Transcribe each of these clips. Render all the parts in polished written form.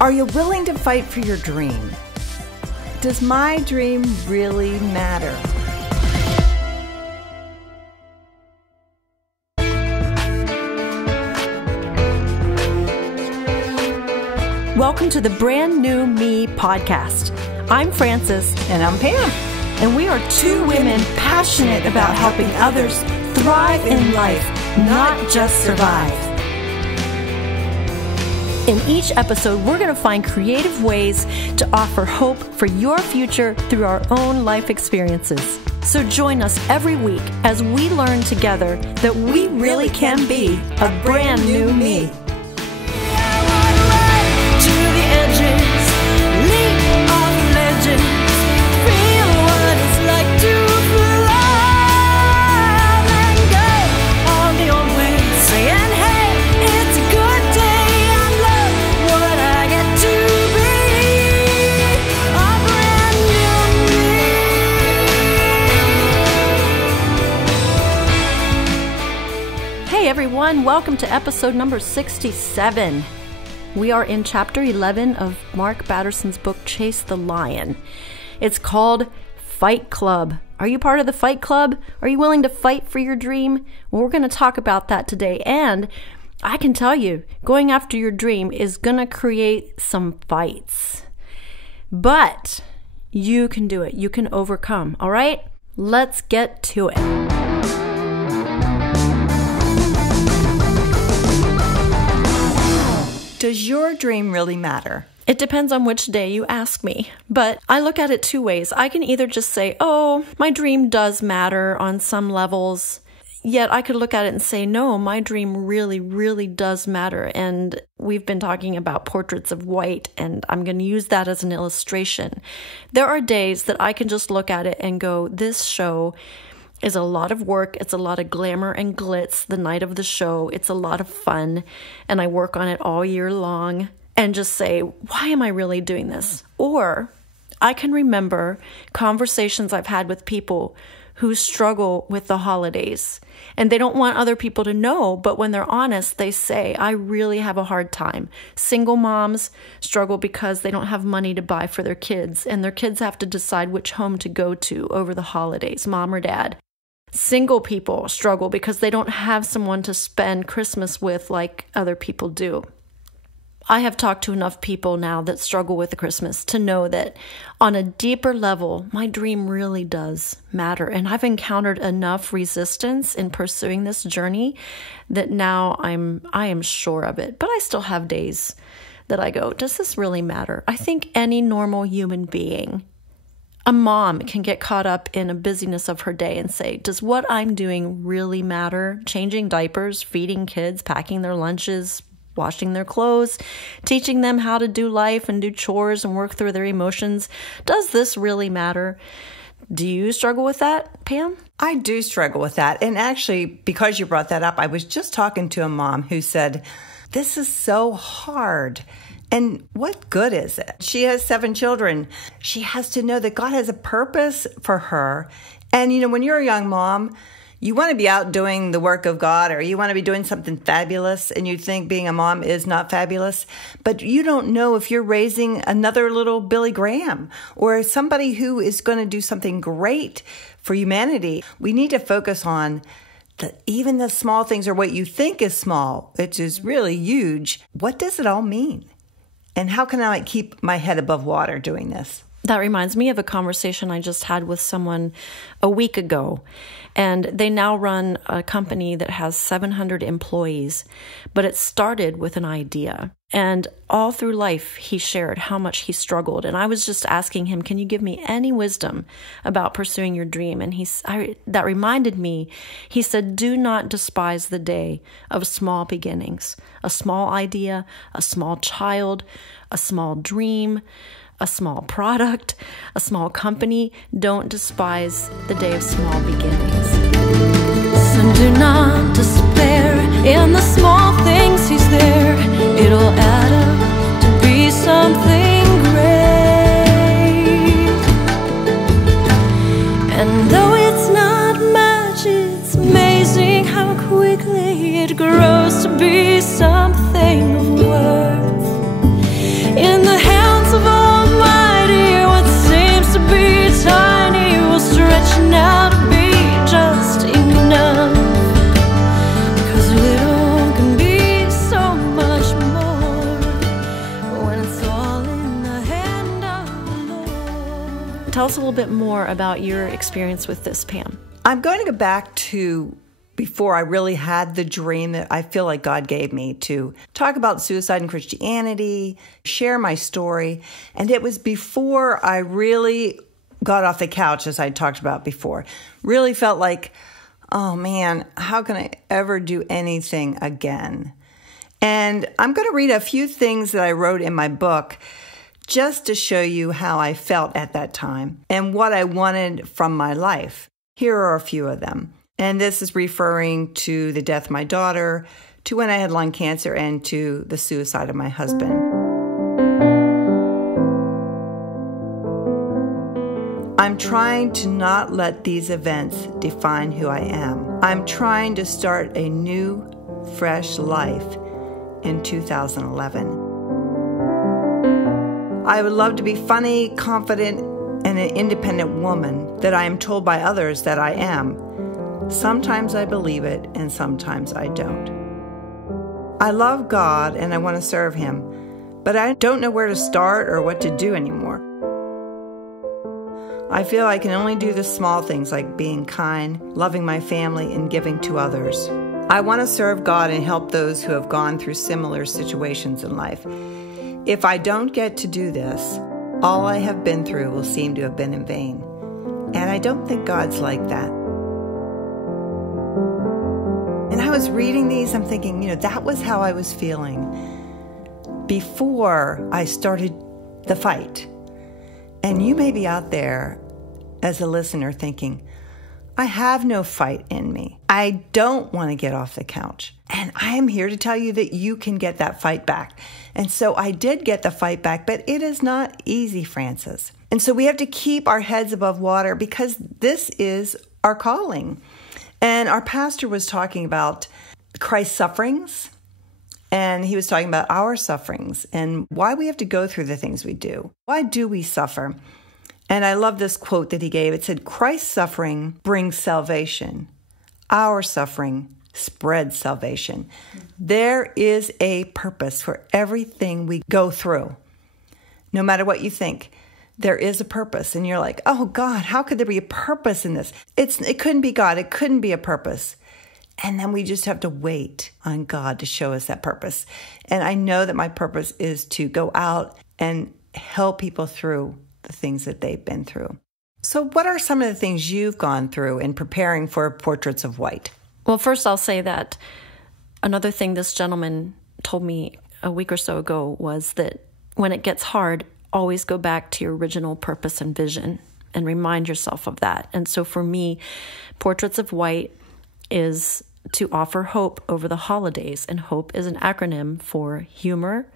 Are you willing to fight for your dream? Does my dream really matter? Welcome to the Brand New Me podcast. I'm Frances. And I'm Pam. And we are two women passionate about helping others thrive in life, not just survive. In each episode, we're going to find creative ways to offer hope for your future through our own life experiences. So join us every week as we learn together that we really can be a brand new me. Everyone, welcome to episode number 67. We are in chapter 11 of Mark Batterson's book, Chase the Lion. It's called Fight Club. Are you part of the Fight Club? Are you willing to fight for your dream? Well, we're going to talk about that today. And I can tell you, going after your dream is going to create some fights. But you can do it. You can overcome. All right? Let's get to it. Does your dream really matter? It depends on which day you ask me, but I look at it two ways. I can either just say, oh, my dream does matter on some levels, yet I could look at it and say, no, my dream really, really does matter. And we've been talking about portraits of white, and I'm going to use that as an illustration. There are days that I can just look at it and go, this show is a lot of work. It's a lot of glamour and glitz the night of the show. It's a lot of fun, and I work on it all year long and just say, why am I really doing this? Or I can remember conversations I've had with people who struggle with the holidays, and they don't want other people to know, but when they're honest, they say, I really have a hard time. Single moms struggle because they don't have money to buy for their kids, and their kids have to decide which home to go to over the holidays, mom or dad. Single people struggle because they don't have someone to spend Christmas with like other people do. I have talked to enough people now that struggle with Christmas to know that on a deeper level, my dream really does matter. And I've encountered enough resistance in pursuing this journey that now I am sure of it. But I still have days that I go, does this really matter? I think any normal human being, a mom, can get caught up in a busyness of her day and say, does what I'm doing really matter? Changing diapers, feeding kids, packing their lunches, washing their clothes, teaching them how to do life and do chores and work through their emotions. Does this really matter? Do you struggle with that, Pam? I do struggle with that. And actually, because you brought that up, I was just talking to a mom who said, this is so hard. And what good is it? She has 7 children. She has to know that God has a purpose for her. And, when you're a young mom, you want to be out doing the work of God, or you want to be doing something fabulous, and you think being a mom is not fabulous, but you don't know if you're raising another little Billy Graham or somebody who is going to do something great for humanity. We need to focus on even the small things, or what you think is small, which is really huge. What does it all mean? And how can I keep my head above water doing this? That reminds me of a conversation I just had with someone a week ago. And they now run a company that has 700 employees, but it started with an idea. And all through life, he shared how much he struggled. And I was just asking him, can you give me any wisdom about pursuing your dream? And that reminded me, he said, do not despise the day of small beginnings. A small idea, a small child, a small dream, a small product, a small company. Don't despise the day of small beginnings. So do not despair in the small things. He's there. It'll add up to be something great. And though it's not much, it's amazing how quickly it grows to be something of worth. In Tell us a little bit more about your experience with this, Pam. I'm going to go back to before I really had the dream that I feel like God gave me to talk about suicide and Christianity, share my story. And it was before I really got off the couch, as I talked about before. Really felt like, oh man, how can I ever do anything again? And I'm going to read a few things that I wrote in my book just to show you how I felt at that time and what I wanted from my life. Here are a few of them. And this is referring to the death of my daughter, to when I had lung cancer, and to the suicide of my husband. I'm trying to not let these events define who I am. I'm trying to start a new, fresh life in 2011. I would love to be funny, confident, and an independent woman that I am told by others that I am. Sometimes I believe it, and sometimes I don't. I love God, and I want to serve Him, but I don't know where to start or what to do anymore. I feel I can only do the small things like being kind, loving my family, and giving to others. I want to serve God and help those who have gone through similar situations in life. If I don't get to do this, all I have been through will seem to have been in vain. And I don't think God's like that. And I was reading these, I'm thinking, that was how I was feeling before I started the fight. And you may be out there as a listener thinking, I have no fight in me. I don't want to get off the couch. And I am here to tell you that you can get that fight back. And so I did get the fight back, but it is not easy, Frances. And so we have to keep our heads above water because this is our calling. And our pastor was talking about Christ's sufferings, and he was talking about our sufferings and why we have to go through the things we do. Why do we suffer? And I love this quote that he gave. It said, Christ's suffering brings salvation. Our suffering spreads salvation. There is a purpose for everything we go through. No matter what you think, there is a purpose. And you're like, oh God, how could there be a purpose in this? It couldn't be God. It couldn't be a purpose. And then we just have to wait on God to show us that purpose. And I know that my purpose is to go out and help people through the things that they've been through. So what are some of the things you've gone through in preparing for Portraits of White? Well, first I'll say that another thing this gentleman told me a week or so ago was that when it gets hard, always go back to your original purpose and vision and remind yourself of that. And so for me, Portraits of White is to offer hope over the holidays. And HOPE is an acronym for humor,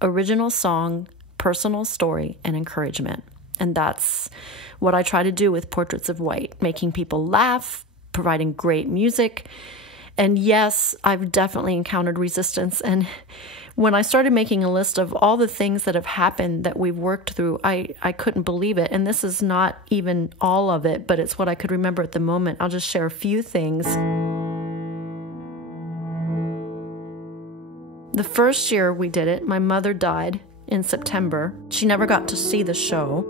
original song, personal story, and encouragement. And that's what I try to do with Portraits of White, making people laugh, providing great music. And yes, I've definitely encountered resistance. And when I started making a list of all the things that have happened that we've worked through, I couldn't believe it. And this is not even all of it, but it's what I could remember at the moment. I'll just share a few things. The first year we did it, my mother died in September. She never got to see the show.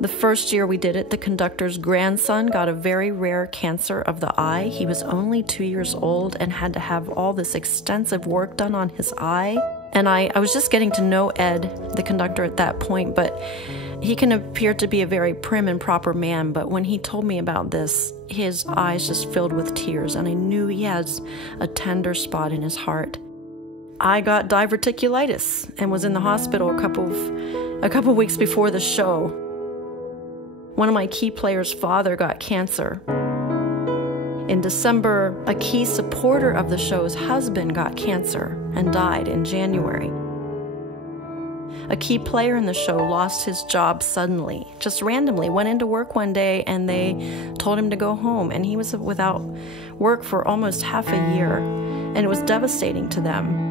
The first year we did it, the conductor's grandson got a very rare cancer of the eye. He was only 2 years old and had to have all this extensive work done on his eye. And I was just getting to know Ed, the conductor, at that point, but he can appear to be a very prim and proper man. But when he told me about this, his eyes just filled with tears, and I knew he has a tender spot in his heart. I got diverticulitis and was in the hospital a couple weeks before the show. One of my key players' father got cancer. In December, a key supporter of the show's husband got cancer and died in January. A key player in the show lost his job suddenly, just randomly, went into work one day and they told him to go home, and he was without work for almost half a year, and it was devastating to them.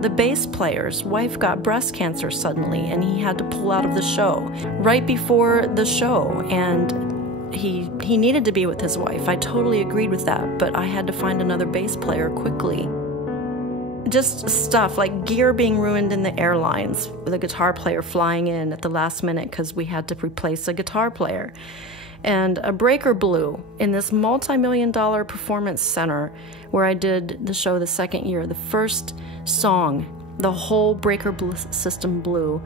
The bass player's wife got breast cancer suddenly, and he had to pull out of the show right before the show, and he needed to be with his wife. I totally agreed with that, but I had to find another bass player quickly. just stuff like gear being ruined in the airlines, with a guitar player flying in at the last minute because we had to replace a guitar player. And a breaker blew in this multi-million-dollar performance center where I did the show the second year. The first song, the whole breaker system blew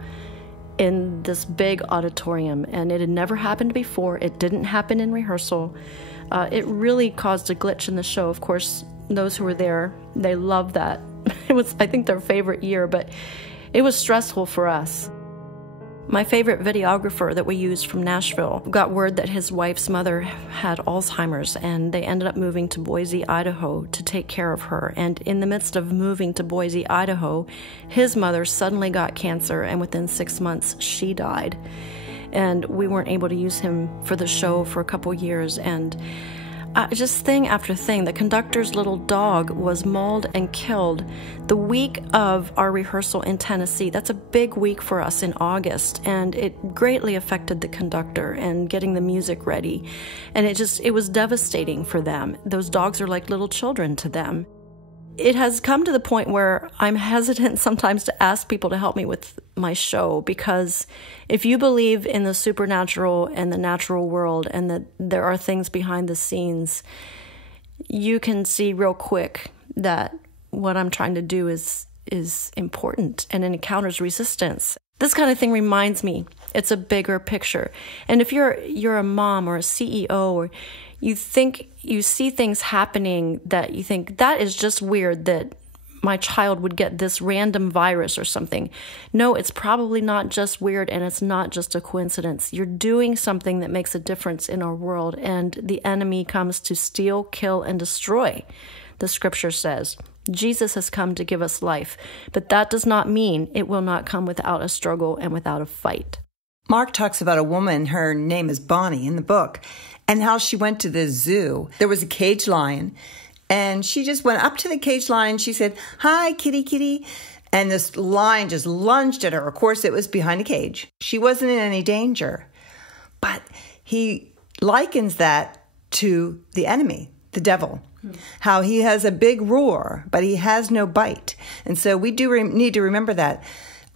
in this big auditorium, and it had never happened before. It didn't happen in rehearsal. It really caused a glitch in the show. Of course, those who were there, they loved that. It was, I think, their favorite year, but it was stressful for us. My favorite videographer that we used from Nashville got word that his wife's mother had Alzheimer's, and they ended up moving to Boise, Idaho to take care of her. And in the midst of moving to Boise, Idaho, his mother suddenly got cancer, and within 6 months, she died. And we weren't able to use him for the show for a couple years, and just thing after thing. The conductor's little dog was mauled and killed the week of our rehearsal in Tennessee. That's a big week for us in August, and it greatly affected the conductor and getting the music ready. And it was devastating for them. Those dogs are like little children to them. It has come to the point where I'm hesitant sometimes to ask people to help me with my show, because if you believe in the supernatural and the natural world and that there are things behind the scenes, you can see real quick that what I'm trying to do is important, and it encounters resistance. This kind of thing reminds me it's a bigger picture. And if you're a mom or a CEO, or you think you see things happening that you think, that is just weird that my child would get this random virus or something. No, it's probably not just weird, and it's not just a coincidence. You're doing something that makes a difference in our world, and the enemy comes to steal, kill, and destroy. The scripture says Jesus has come to give us life, but that does not mean it will not come without a struggle and without a fight. Mark talks about a woman, her name is Bonnie in the book, and how she went to the zoo. There was a caged lion, and she just went up to the caged lion. She said, "Hi, kitty, kitty." And this lion just lunged at her. Of course, it was behind a cage. She wasn't in any danger. But he likens that to the enemy, the devil. How he has a big roar, but he has no bite. And so we do need to remember that.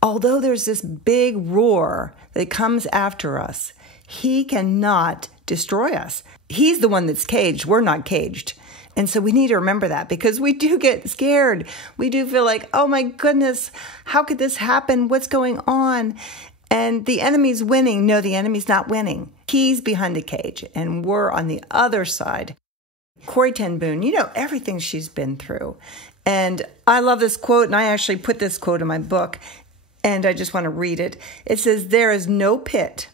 Although there's this big roar that comes after us, he cannot destroy us. He's the one that's caged. We're not caged. And so we need to remember that, because we do get scared. We do feel like, oh my goodness, how could this happen? What's going on? And the enemy's winning. No, the enemy's not winning. He's behind the cage, and we're on the other side. Corrie ten Boom, you know everything she's been through. And I love this quote, and I actually put this quote in my book, and I just want to read it. It says, "There is no pit,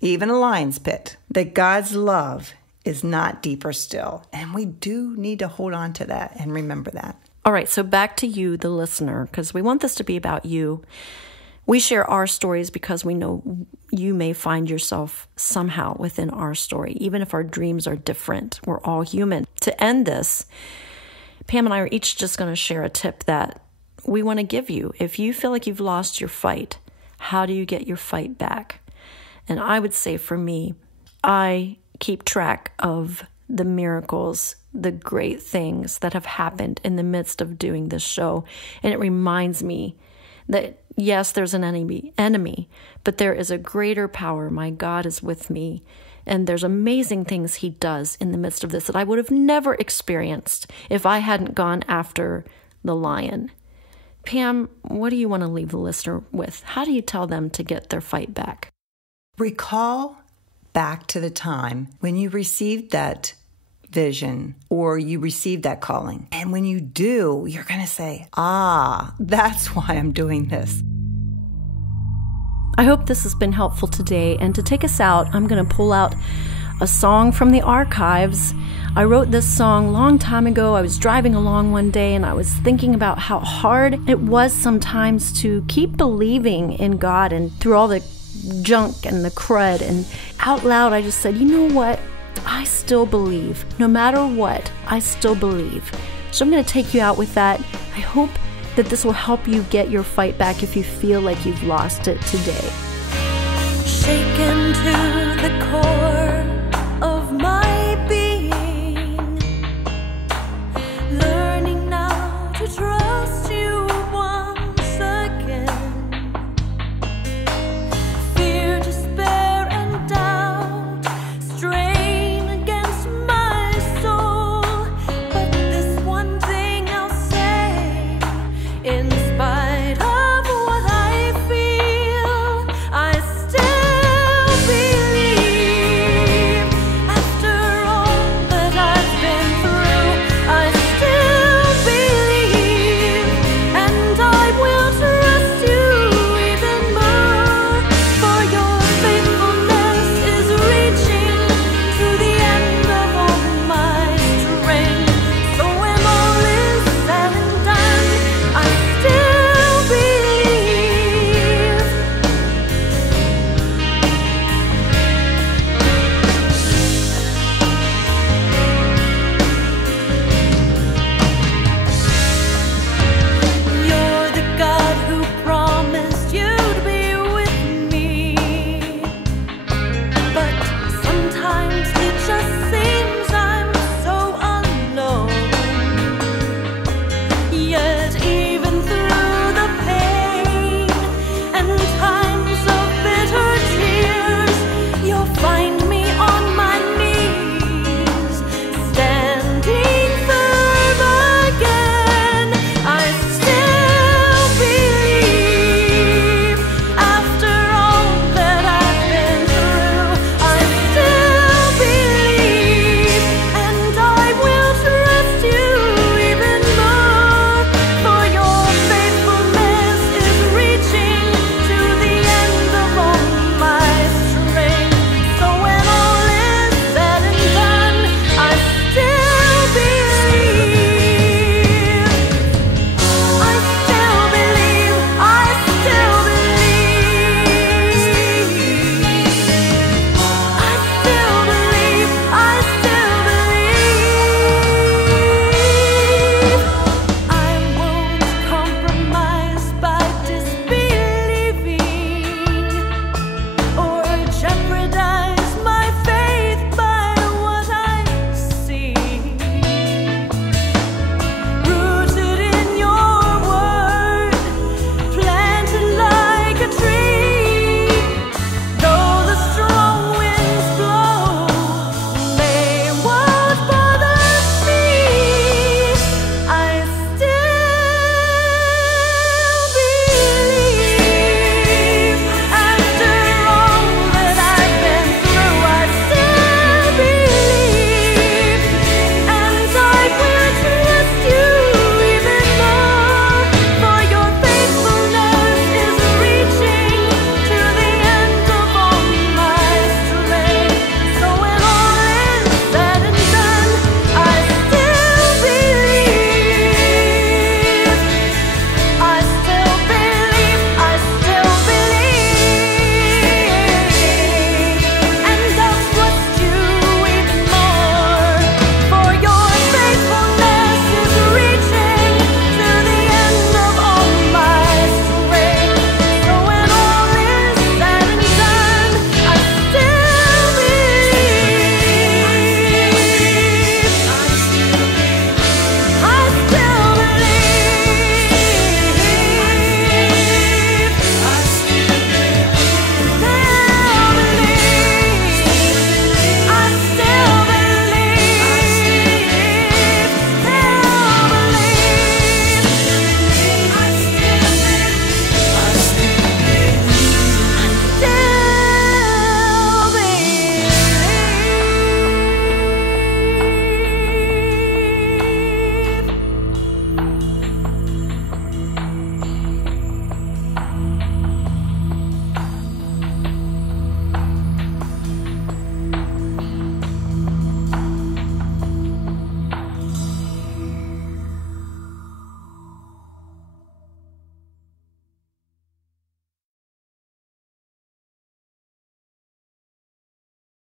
even a lion's pit, that God's love is not deeper still." And we do need to hold on to that and remember that. All right, so back to you, the listener, because we want this to be about you. We share our stories because we know you may find yourself somehow within our story, even if our dreams are different. We're all human. To end this, Pam and I are each just going to share a tip that we want to give you. If you feel like you've lost your fight, how do you get your fight back? And I would say for me, I keep track of the miracles, the great things that have happened in the midst of doing this show. And it reminds me that, yes, there's an enemy, but there is a greater power. My God is with me. And there's amazing things he does in the midst of this that I would have never experienced if I hadn't gone after the lion. Pam, what do you want to leave the listener with? How do you tell them to get their fight back? Recall back to the time when you received that vision or you received that calling. And when you do, you're going to say, that's why I'm doing this. I hope this has been helpful today. And to take us out, I'm going to pull out a song from the archives. I wrote this song a long time ago. I was driving along one day and I was thinking about how hard it was sometimes to keep believing in God and through all the junk and the crud. And out loud, I just said, you know what? I still believe. No matter what, I still believe. So I'm going to take you out with that. I hope that this will help you get your fight back if you feel like you've lost it today. Shaken to the core of my being, learning now to trust you. in